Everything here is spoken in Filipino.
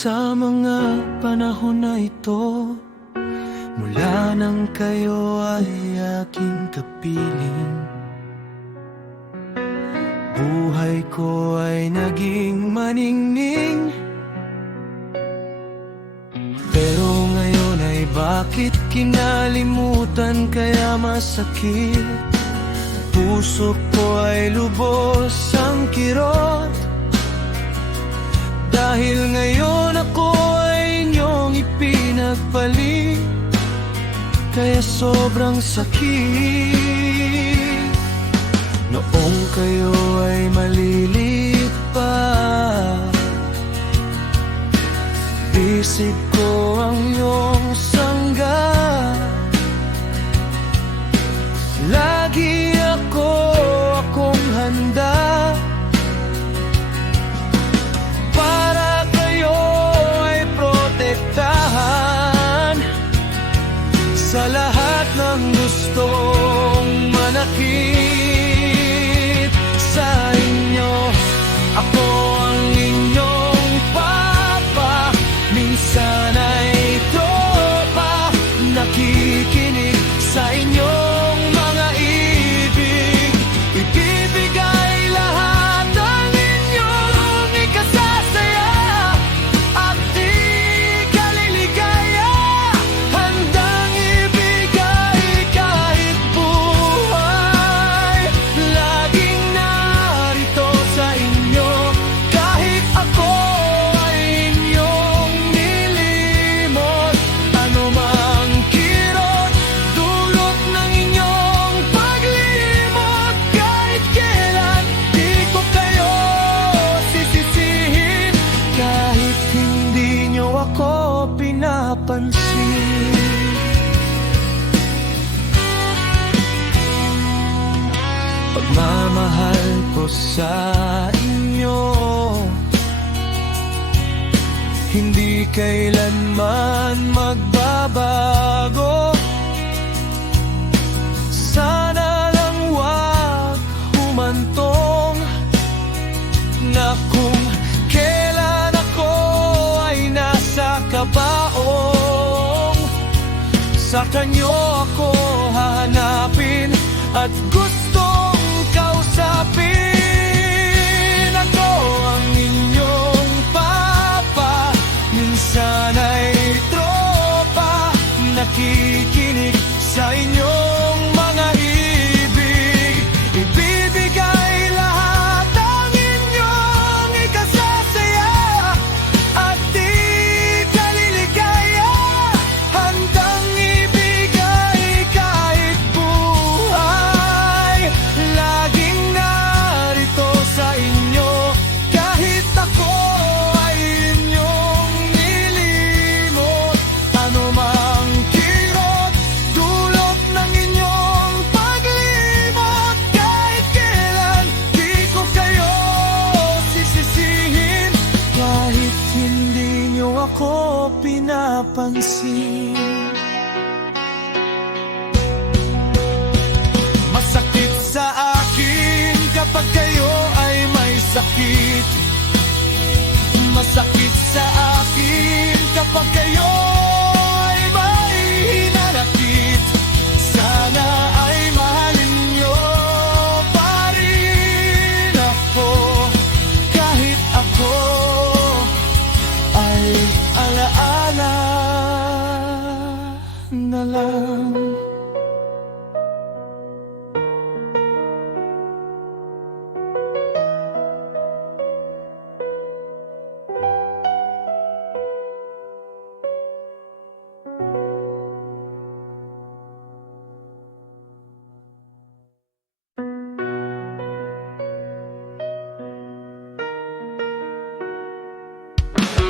Sa mga panahon na ito, mula nang kayo ay aking kapiling, buhay ko ay naging maningning. Pero ngayon ay bakit kinalimutan, kaya masakit? Puso ko ay lubos ang kirot, dahil ngayon ako ay inyong ipinagpalit, kaya sobrang sakit. Noong kayo ay maliliit pa, bisig ko ang iyong sangga. Lagi akong handa para kayo ay protektahan sa lahat ng gustong manakit sa inyo. Ako ang inyong papa, minsan ay tropa, nakikinig sa inyong mga ibig. Ibibigay lahat ng inyong ikasasaya at di kaliligaya, handang ibigay kahit buhay. Laging narito sa inyo kahit ako ay inyong nilimot. Anumang kirot, dulot ng inyong paglimot, kahit kailan di ko kayo sisisihin, kahit hindi nyo ako pinapansin. Pagmamahal ko sa inyo hindi kailanman magbabago. Sana lang wag humantong na kung kailan ako ay nasa kabaong, sa kanyo ako hahanapin at gustong kausapin. Ako ang inyong papa, minsan ay tropa, nakikinig sa inyong mga ibig. Ibibigay lahat ang inyong ikasasaya at di kaliligaya, handang ibigay kahit buhay. Laging narito sa inyo kahit ako ay inyong nilimot. Anumang kirot, dulot ng inyong paglimot, kahit kailan di ko kayo sisisihin, kahit hindi nyo ako pinapansin. Masakit sa akin kapag kayo ay may sakit. Masakit sa akin kapag kayo